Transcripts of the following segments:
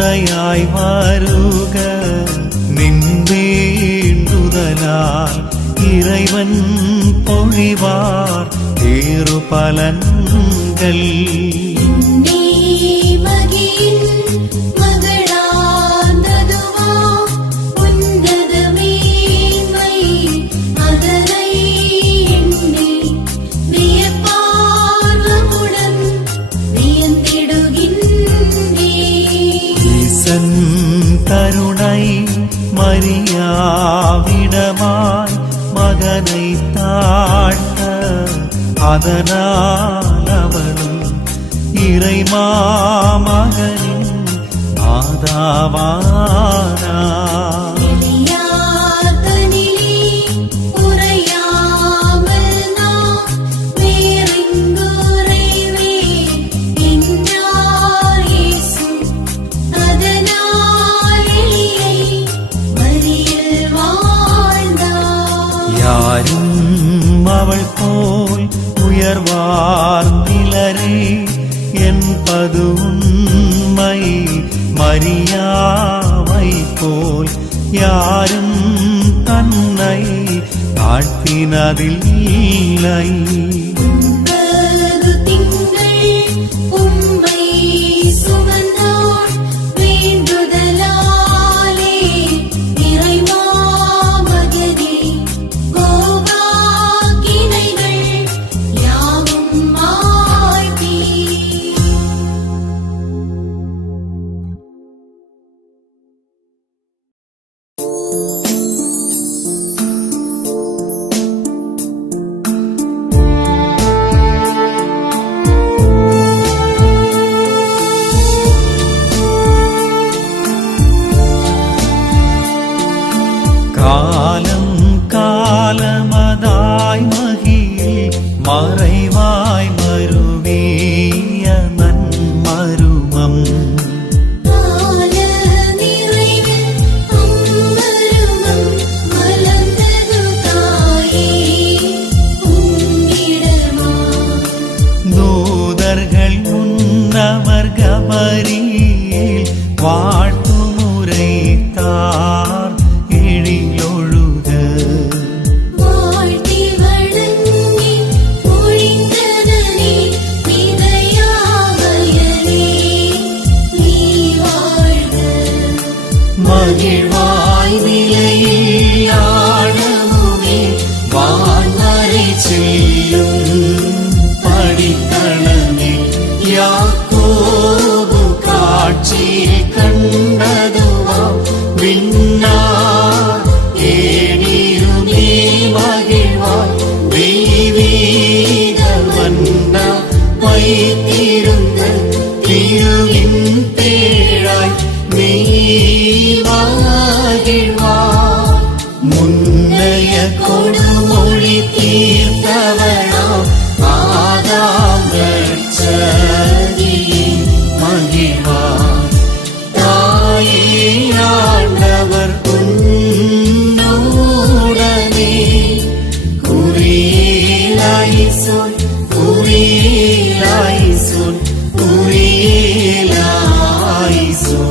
துணையாய் வருக நின் வேண்டுதலால் இறைவன் பொழிவார் தேறு பலன்கள். கருணை மரியாவிடமாய் மகனை தாழ்த்த அதனால் அவனும் இறைமாமகனின் ஆதாவானார். யாரும் அவள் போல் உயர்வார்ந்திலரே என்பது உண்மை. மரியாவை போல் யாரும் தன்னை தாழ்த்தினதில்லை. காலம் காலமதாய் மகிழ் மறைவாய் மருவிய நன்மருமம். தூதர்கள் முன்னவர் கபரியில் வாழ்த்து முறைத்தார் எழிலொழுக. மகிழ்வாய் நிலையில் ஆழமுமே வான்வரை செல்லும் படித்தளமே யாக்கோபு காட்சியில் கண்டதுவாம் விண்ணார் ஏனிருமே மகிழ்வாய் தெய்வீக மன்னா வைத்திருந்த திருவின் பேழாய் நீ மகிழ்வாய். முன்னைய கொடுமொழி தீர்த்தவனாம் ஆதாம் ரட்சகியின் மகிழ்வாய். தாயே ஆண்டவர் உன்னோடனே குறியேலாய் சொல் குறியேலாய் சொல் குறியேலாய் சொல்.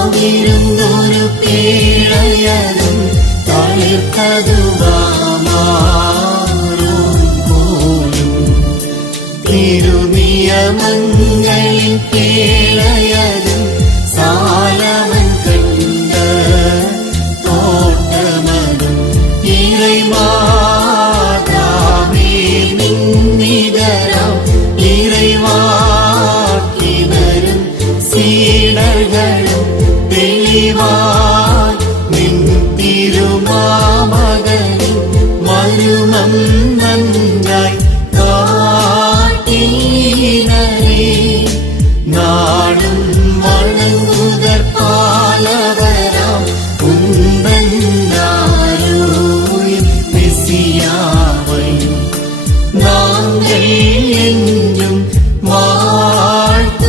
மன்னாவிருந்தொரு பேழையதும் தளிர்த்ததுவாமாறும் போலும் திருநியமங்களின் பேழையதும் சாலவன் கண்ட தோட்டமதும் இறைமாதாமே நின்னிதரம் இறைவாக்கினரும் சீடர்களும் தெளிவாய் நின் திருமாமகனின் மருமம் நன்றாய் காட்டினரே. நாடும் வணங்குதற் பாலவராம் உந்தன் நாருயிர் மெசியாவை நாங்கள் என்றும் வாழ்த்துகிறோம்.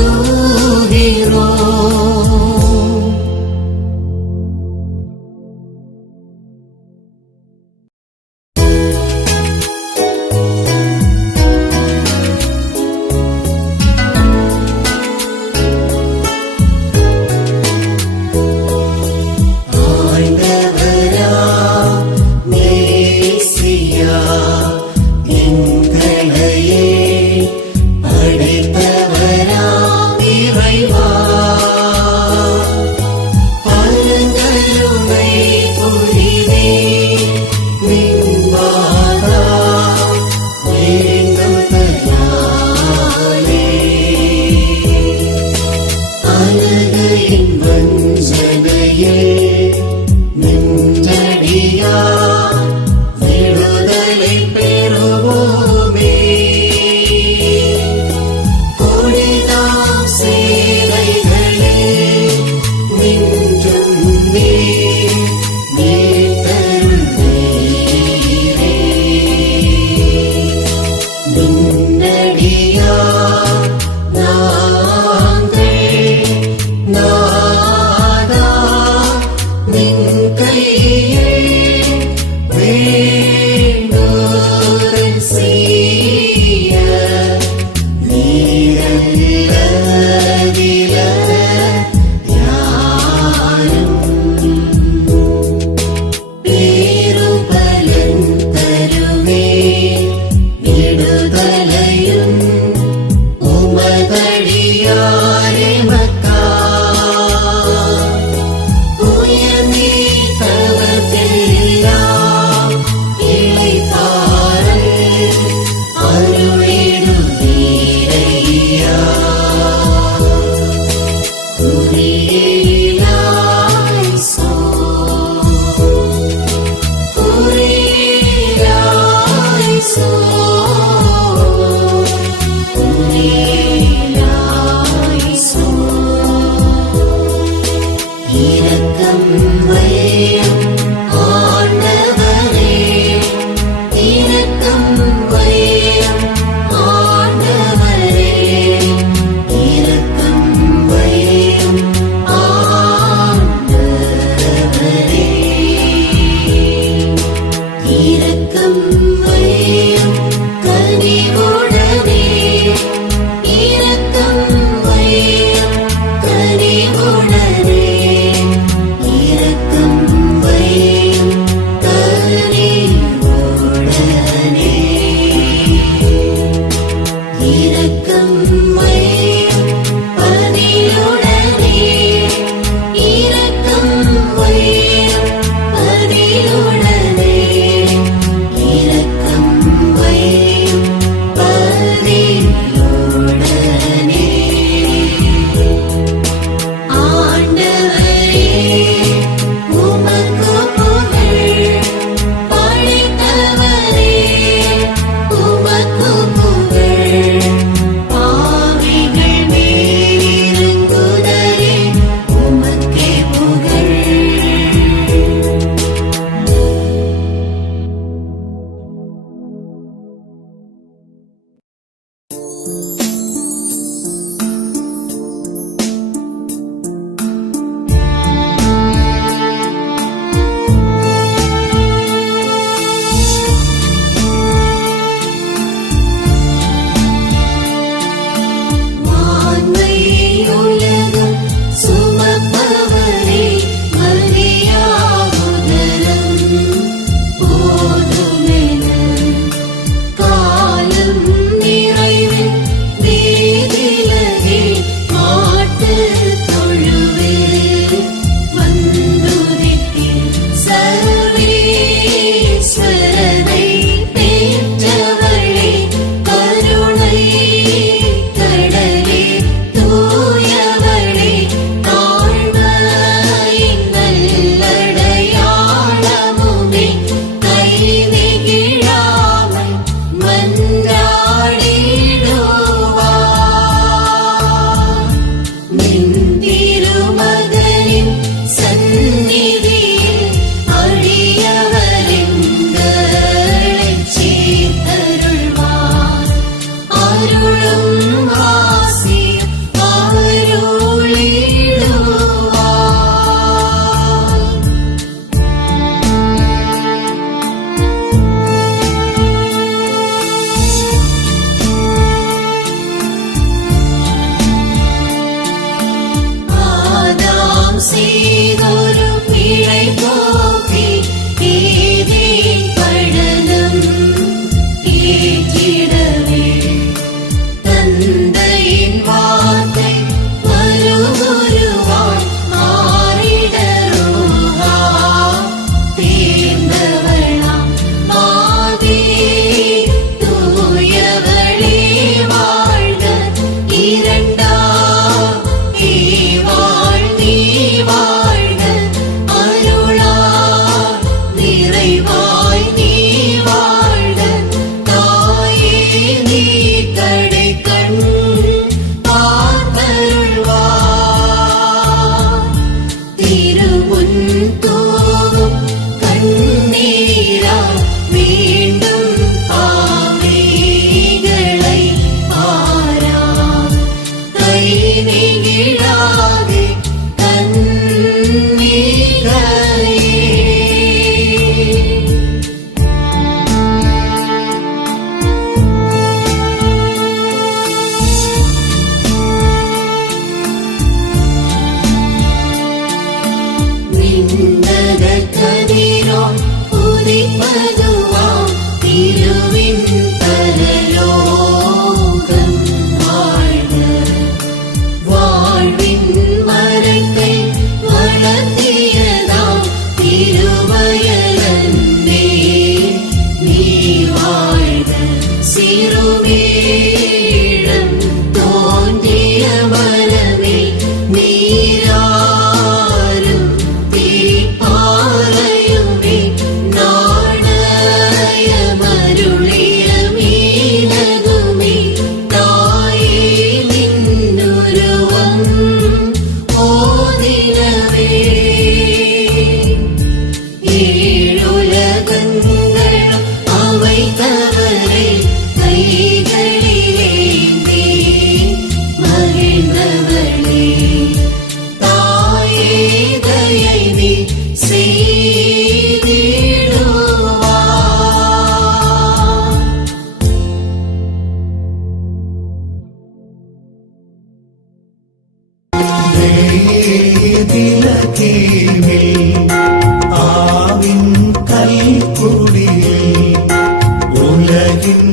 உலகின்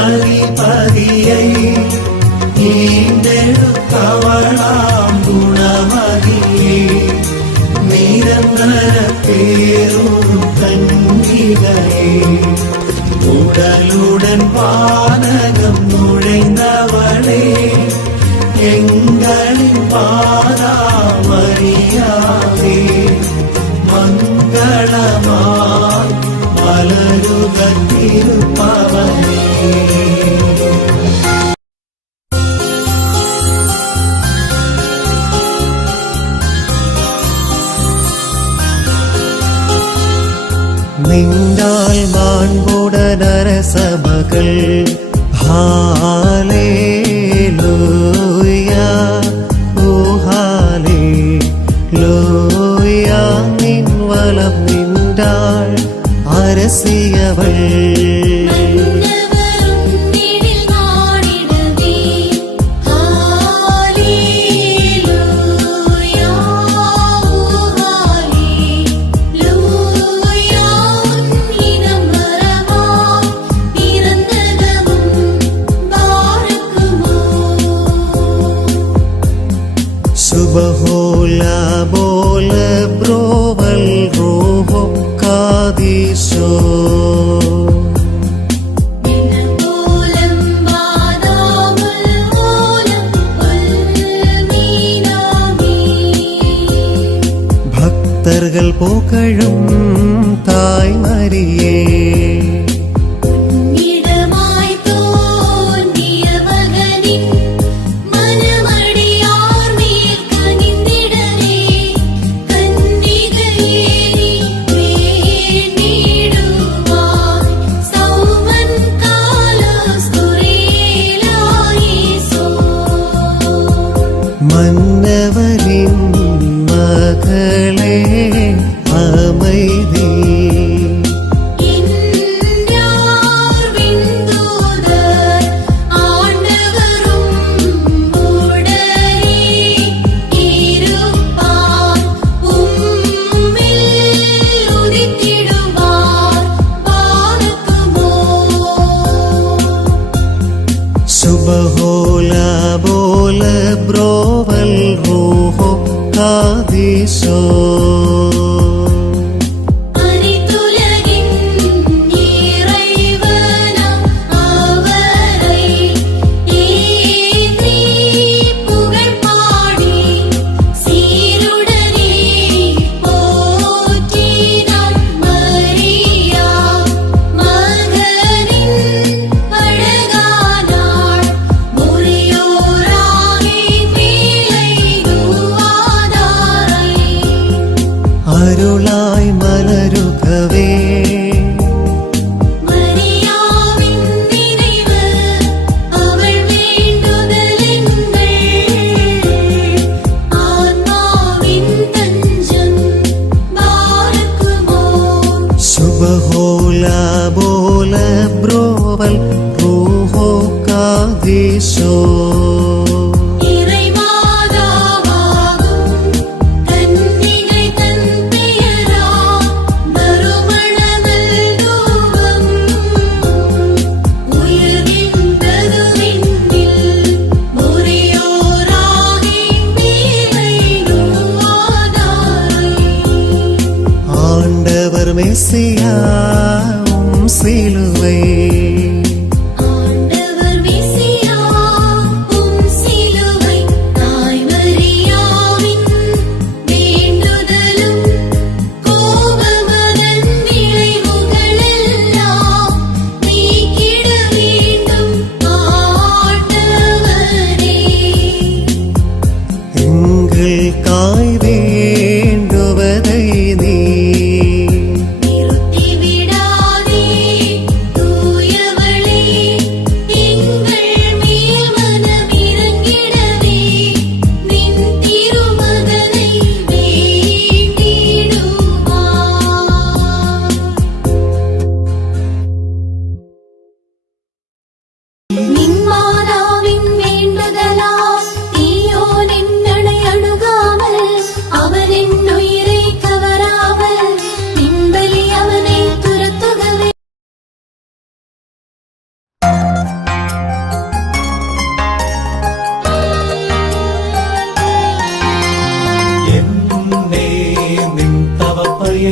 அதிபதியை கன்னிகையே உடலுடன் வானகம் நுழைந்தவளே எங்களின் பாராமரியாவே மங்களமாய் மலருக திருப்பவனே. நின்றால் மாண்புடன் அரச மகள் ஹalleluya ஓ ஹalleluya நின் வலம் நின்றாள் அரசியவள் Subahola bola broval roho kadisho பக்தர்கள் புகழும் தாய் மரியே மன்னவரின் மகளே அமைதி சுபஹோலா போல ப்ரோவல் ரூஹோ காதிசோ அருளாய் மலருகவே மரியாவின் நினைவு அவள் வேண்டுதலெங்கள் ஆன்மாவின் தஞ்சம் பாரக்குமோ சுபஹோலா போல ப்ரோவல் ரூஹோ காதிசோ மெசியா சிலுவை ஆண்டவர் மெசியா சிலுவை தாய் மரியாவின் வேண்டுதலும் கோபமதன் விளைவுகளெல்லாம் நீக்கிட வேண்டும் ஆண்டவரே எங்கள் காய் வேண்டுவதை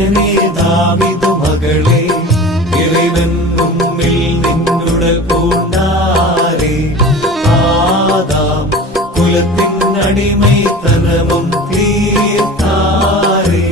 நீ தாவீது மகளே, இறைவன் உம்மில் நின்றுடல் பூண்டாரே. ஆதாம் குலத்தின் அடிமைத்தனமும் தீர்த்தாரே.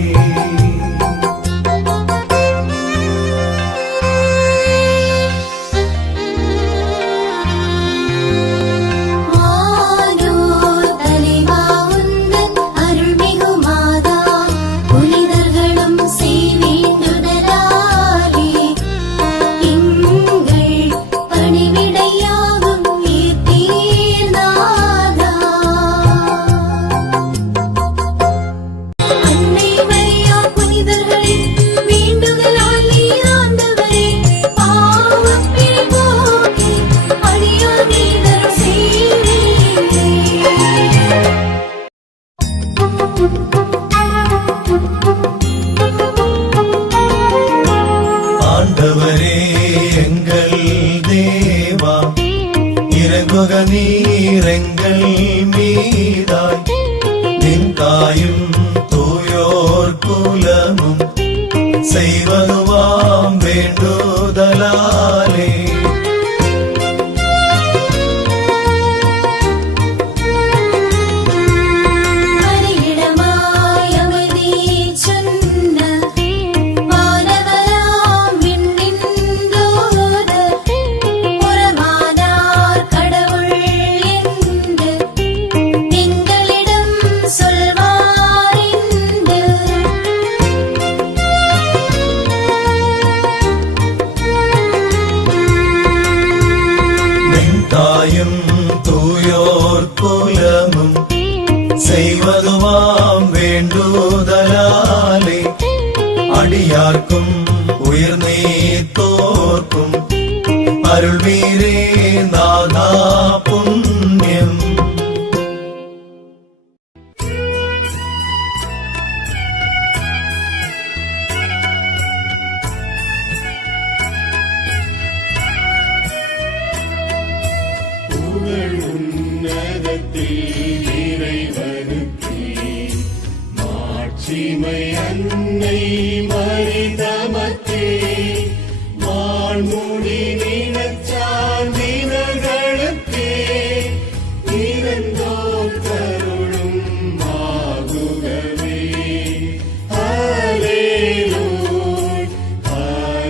ஆண்டவரே எங்கள் தேவா, இறங்குக நீர் எங்கள் மீதாய். நின் தாயும் தூயோர் குலமும் செய்வதுவாம் வேண்டுதலாலே. தாயும் தூயோர் குலமும் செய்வதுவாம் வேண்டுதலாலே. அடியார்க்கும் உயிர் நீத்தோர்க்கும் அருள்வீரே நாதா புண்ணியம். மாட்சிமை அன்னை மரிதமக்கே, வாழ்முடி நினச்சாந்தினர்களுக்கே, இறந்தோர் கருளும் மாகுகவே. ஹல்லேலூயா, ஹல்லேலூயா.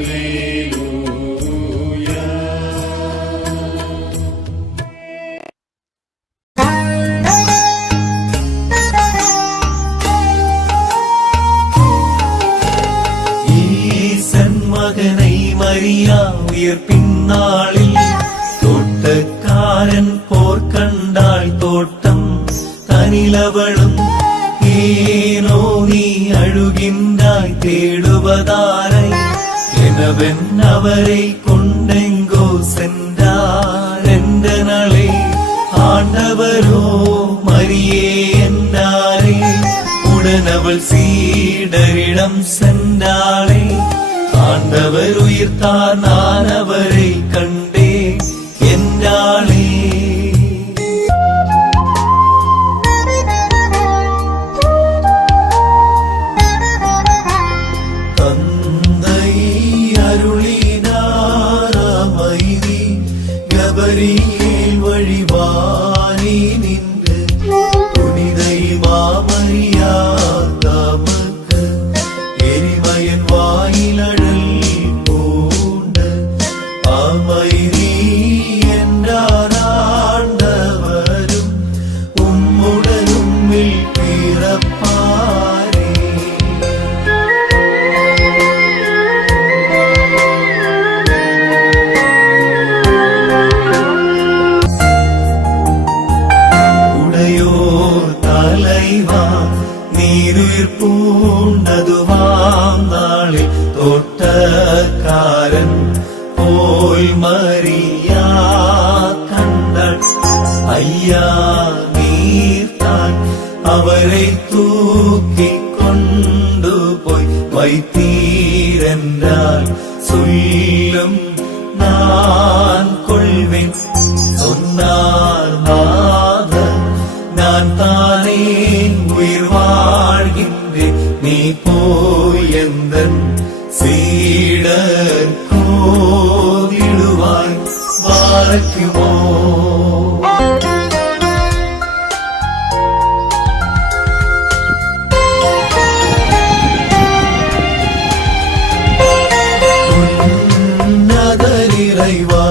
மகனை மரியா உயிர் பின்னாளில் தோட்டக்காரன் போர் கண்டாள். தோட்டம் தனிலவளும் ஏனோ நீ அழுகின்றாய் தேடுவதாரை எனவென் அவரை கொண்டெங்கோ சென்றார் என்றனளே. ஆண்டவரோ மரியே என்றாரே. உடனவள் சீடரிடம் சென்றாளே. ஆண்டவர் உயிர்த்தார் நான் அவரை கண்டே என்றாளே. தந்தை அருளினார் அமைதி, கபரியேல் வழிவானி நின்று புனிதை மாமரியா தமக்கு எரிமயன் வாயிலழல் பூண்ட அமைதி என்றார். ஆண்டவரும் உம்முடனும் பிறப்பாரே. உடையோர் தலைவா நீருயிர் பூண்டதுவாம் நாளில் தோட்டக்காரன் போல் மரியா கண்டாள். ஐயா நீர்தான் அவரை தூக்கிக் கொண்டு போய் வைத்தீரென்றால் சொல்லும் நான் கொள்வேன் சொன்னார் நாதர். நான் தானே உயிர் வாழ்கின்றேன், நீ போய் எந்தன் சீடரை மறைக்குமோ? இறைவா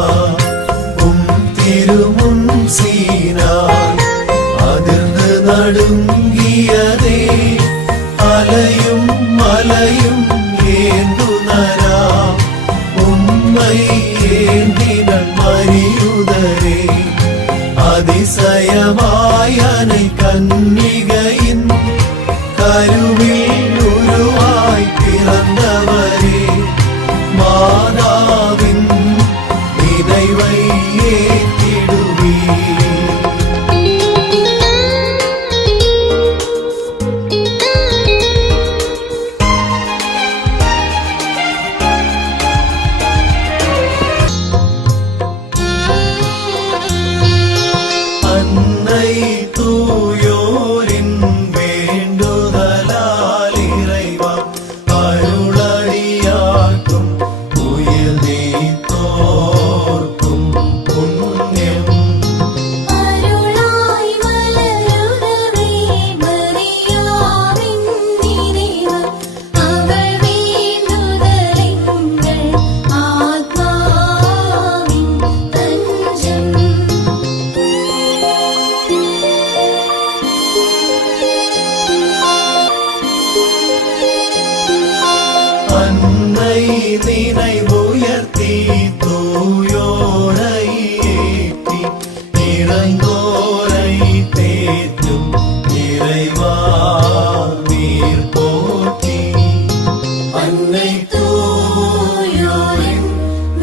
திருமுன் சீனாய் அதிர்ந்து நடுங்கியதே அலையும் மலையும் ஏந்துனரா உம்மை ஏந்தினள் மறியுதரே அதிசயமாயனை கன்னிகையின் கருவில் உருவாய் பிறந்தவரே மாதாவின் நினைவை ஏற்றிடுவீர். அன்னை தூயோரின் வேண்டுதலால் இறைவா அருளடியாக்கும் உயிர் நீத்தோர்க்கும் புண்ணியம். அருளாய் மலருதவே மரியாவின் நினைவு அவள் வேண்டுதலெங்கள் ஆத்மாவின் தஞ்சம். அன்னை நினைவுயர்த்தி தூயோரை ஏற்றி இறந்தோரை தேற்றும் இறைவா நீர் போற்றி. அன்னை தூயோரின்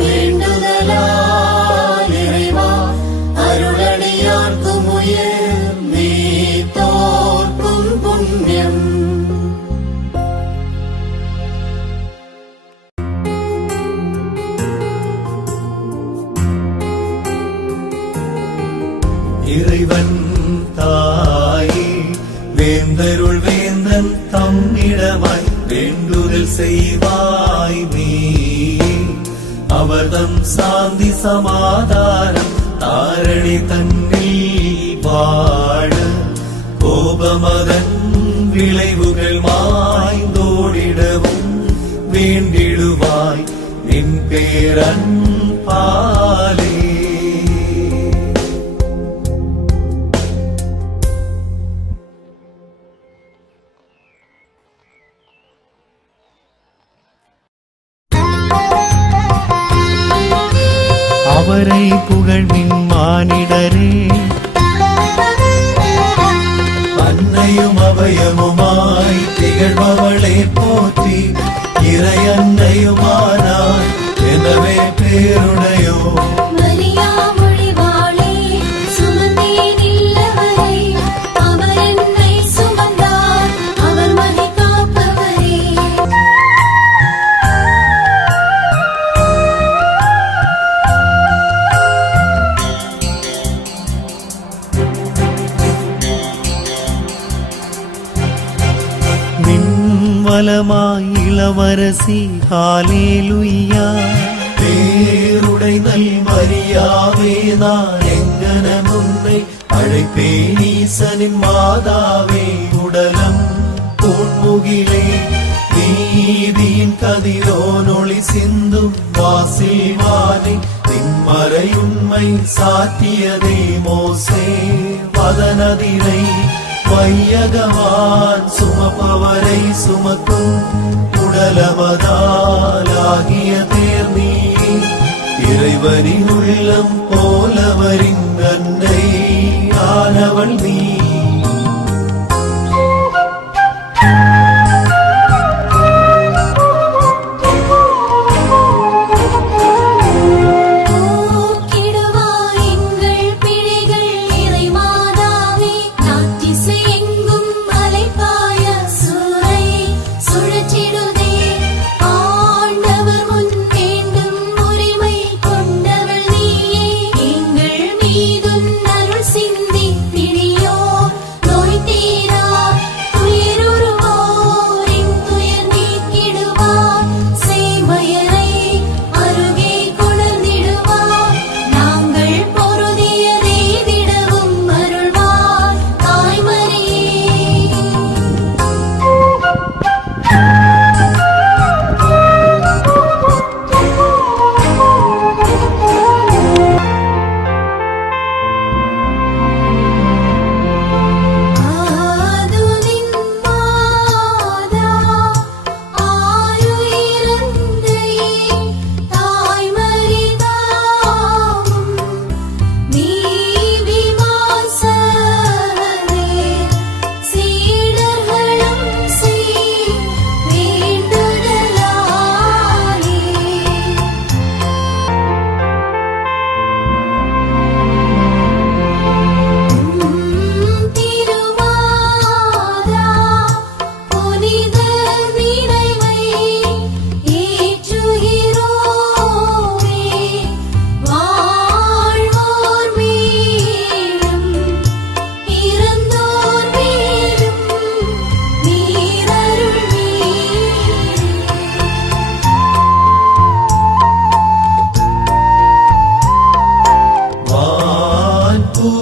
வேண்டுதலால் இறைவா அருளடியார்க்கும் உயிர் நீத்தோர்க்கும் புண்ணியம். இறைவன் தாயே வேந்தருள் வேந்தன் தம்மிடமாய் வேண்டுதல் செய்வாய் நீ. அவர்தம் சாந்தி சமாதானம் தாரணி தன்னில் வாழ கோபமதன் விளைவுகள் மாய்ந்தோடிடவும் வேண்டிடுவாய் நின் பேரன்பாலே. அவரை புகழ்மின் மானிடரே அன்னையும் அபயமுமாய் திகழ்பவளே போற்றி. இறையன்னையுமானாய் எனவே பேருடையோ மரியா மொழிவாளே சுமந்தே நில்லவரே அவர் என்னை சுமந்தார் அவர் மதி காப்பவரே. நின்வலமாய் இளவரசி ஹalleluya. பேருடை நல் மரியாவே நான் எங்கன முன்னை அழைப்பேன் ஈசனின் மாதாவே உடலம் பொன்முகிலே நீதியின் கதிரோன் ஒளி சிந்தும் வாசில்வானை நின்மறை உண்மை சாற்றியதே மோசே வதனதிரை வையகவான் சுமப்பவரை சுமக்கும் உடலமதாலாகிய தேர் நீ இறைவனின் உள்ளம் போலவரின் அன்னை ஆனவள் நீ. போக்கிடுவாய் எங்கள் பிழைகள் இறை மாதாவே நாட்டிசை எங்கும் மலைப்பாய சூறை சுழற்றிடுதே. ஆண்டவர் முன் வேண்டும் உரிமை கொண்டவள் நீயே எங்கள் மீதுன் அருள் சிந்தி பிடியோர்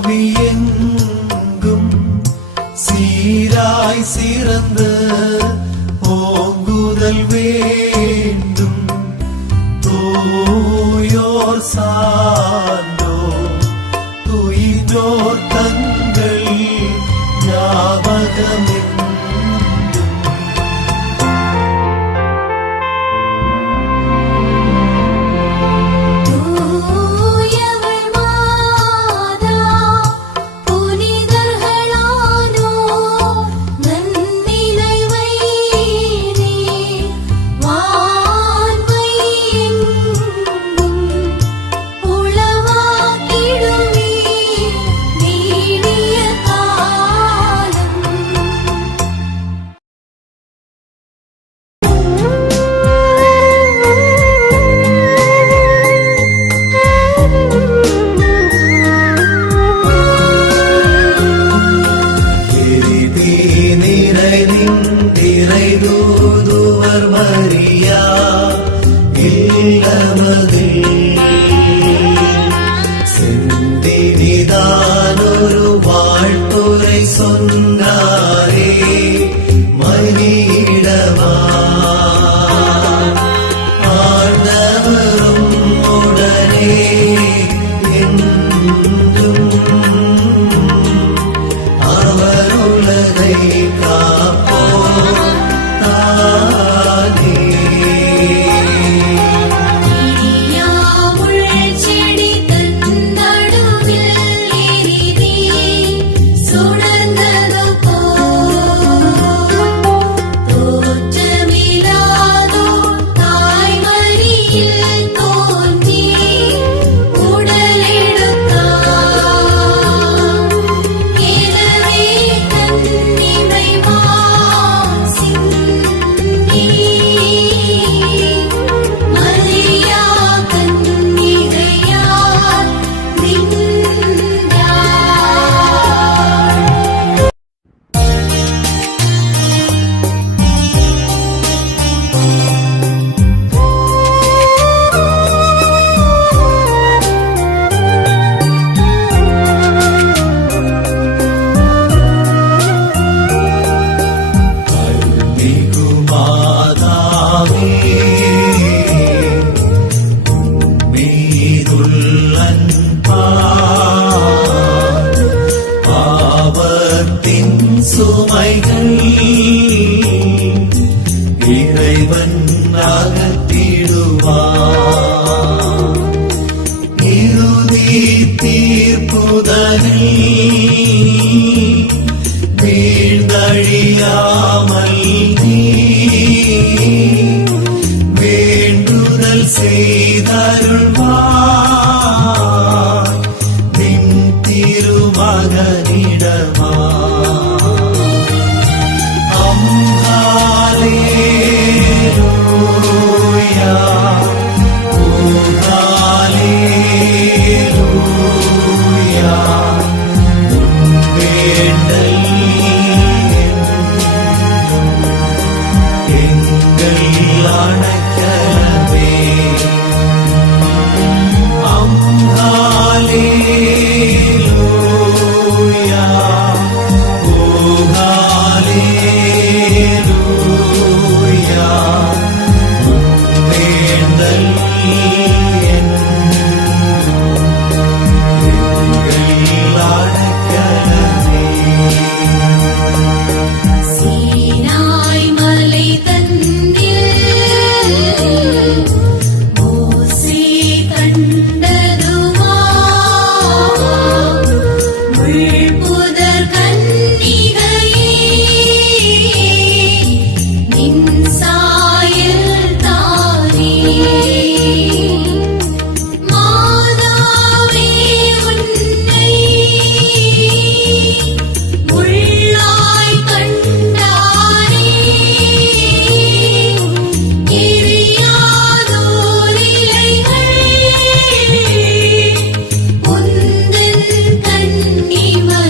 புவியெங்கும் சீராய் சிறந்த ஓங்குதல் வேண்டும் தூயோர் சார்ந்தோர் துயின்றோர் தங்கள் ஞாபகமெங்கும் தூயவள் மாதா புனிதர்களானோர் நன்னினைவை நீர் வான்மை எங்கும் உளவாக்கிடுமே நீடிய காலம். எரிதி நிறைந்திரை தூதுவர் மரியா இல்லமதில் செந்தினிதானொரு வாழ்த்துரை சொன்னாரே மகிழவா ஆண்டவரும் உடனே என்றும் அவர் உலகை காப்போர் தானே. இனியாவுள் செடி தன்னடுவில் எரிதி சுடர்ந்தது போல் தோற்றமில்லாதோர் தாய்மடியில் தோன்றி உடலெடுத்தார். எனவே கன்னிமை மாசிந்தி மரியா கன்னிகையார் நின்றார். மிகுமாதாவே மீதுள்ளன்பா பாவத்தின் சுமைகள் இறைவன் அகற்றிடுவார். இறுதி தீர்ப்புதனில் வீழ்ந்தழியாமல் நீ வேண்டுதல் செய்தருள்வாய் நின் திருமகனிடமா. ஹalleluya ஓ ஹalleluya வேண்டல் எங்கள் அணைக்கலமே. ஹalleluya ஓ ஹalleluya வேண்டல் எங்கள் அணைக்கலமே. சீனாய் மலை தன்னில் மோசே கண்டதுவா முள்புதர் கன்னிகையே நின் சாயல் தானே. மாதாவே உன்னை உள்ளாய் கண்டாரே எரியாதோர் இலைகள் உந்தன் கன்னிமையால்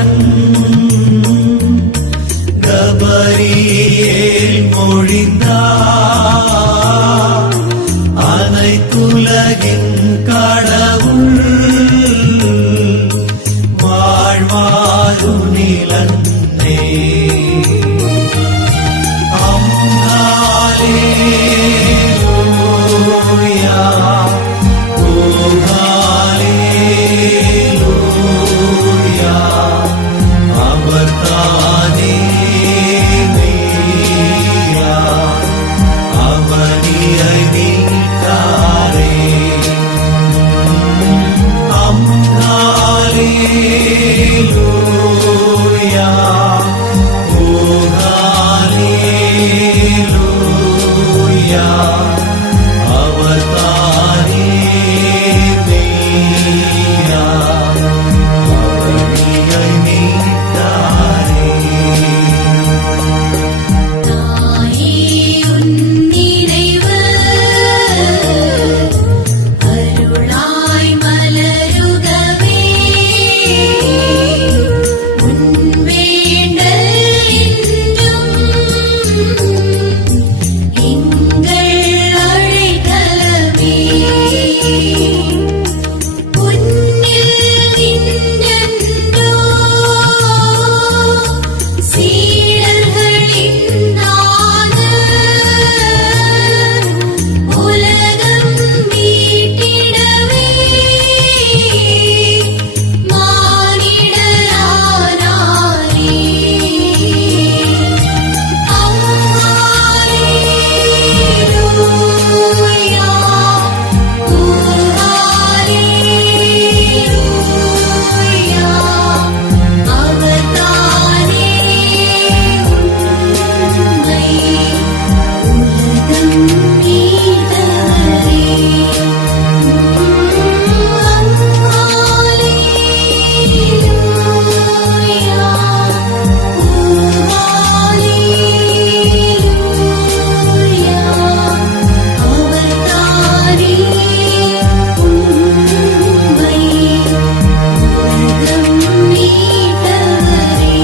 தூதன் கபரியேல் மொழிந்தார் அனைத்துலகின் கடவுள் வாழ்வாரு நிலன்னே Hallelujah, oh hallelujah, அவர் தானே மேயா, அவனியை மீட்டாரே. Hallelujah, oh hallelujah, அவர் தானே மேயா, அவனியை மீட்டாரே. தாயே உன் நினைவு அருளாய் மலருகவே உன் வேண்டல் என்றும் எங்கள் அழைக்கலமே உன்னில் நின்றோ சீடர்களின் நாதர் உலகம் மீட்டிடவே மானிடரானாரே. Hallelujah, oh hallelujah, அவர் தானே உண்மை உலகம் மீட்டவரே.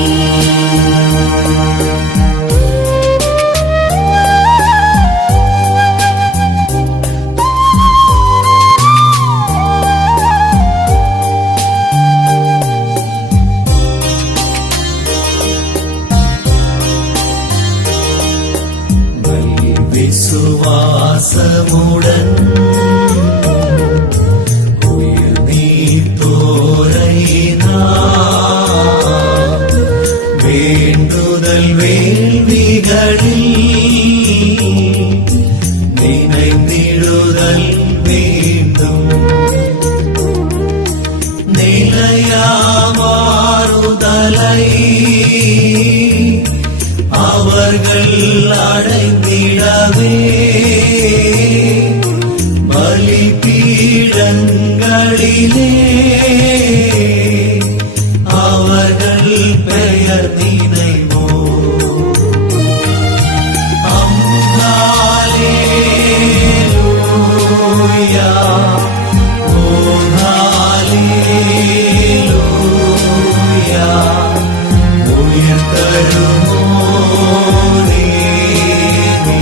விசுவாசமுடன் உயிர் நீத்தோரைனார் வேண்டுதல் வேள்விகளில் நினைந்திடுதல் வேண்டும். நிலையாமாறுதலை அவர்கள் அடைந்திடவே பலிபீடங்களிலே அவர்கள் பெயர் நினைவோ. Hallelujah, oh hallelujah, உயிர் தருமோனே நீ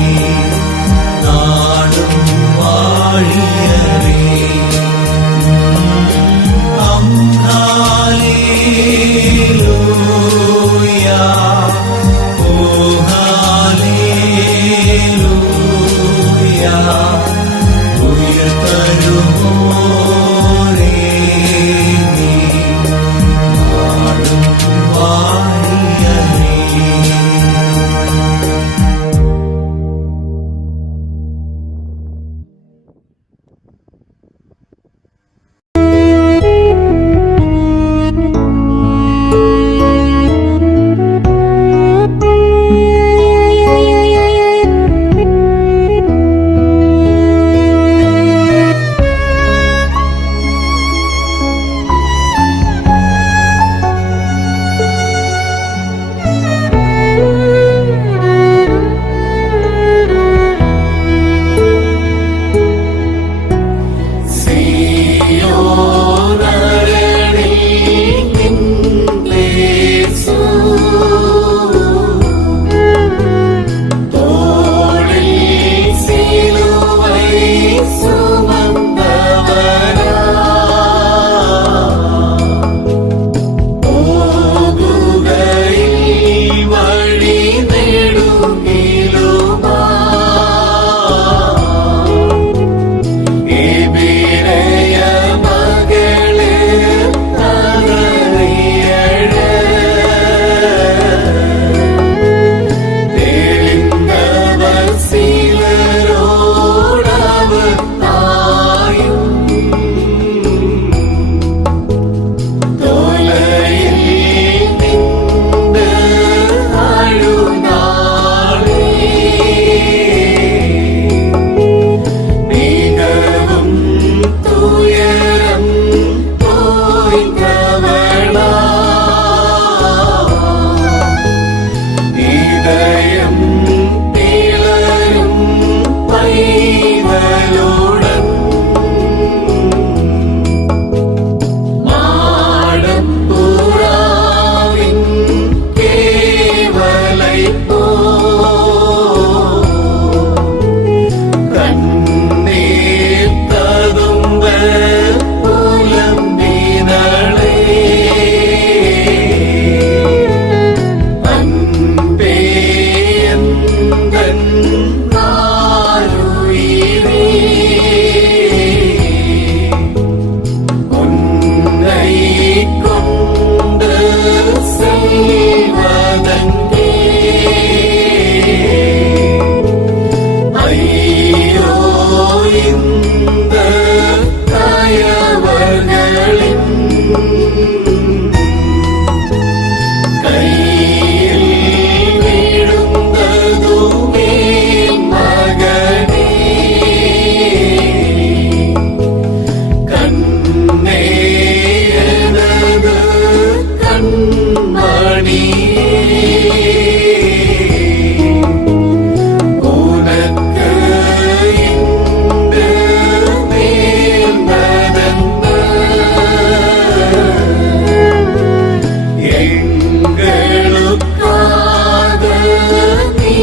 நாடும் வாழியரே. Hallelujah, உனக்கு இன்று நேர்ந்ததென்ன? எங்களுக்காக நீ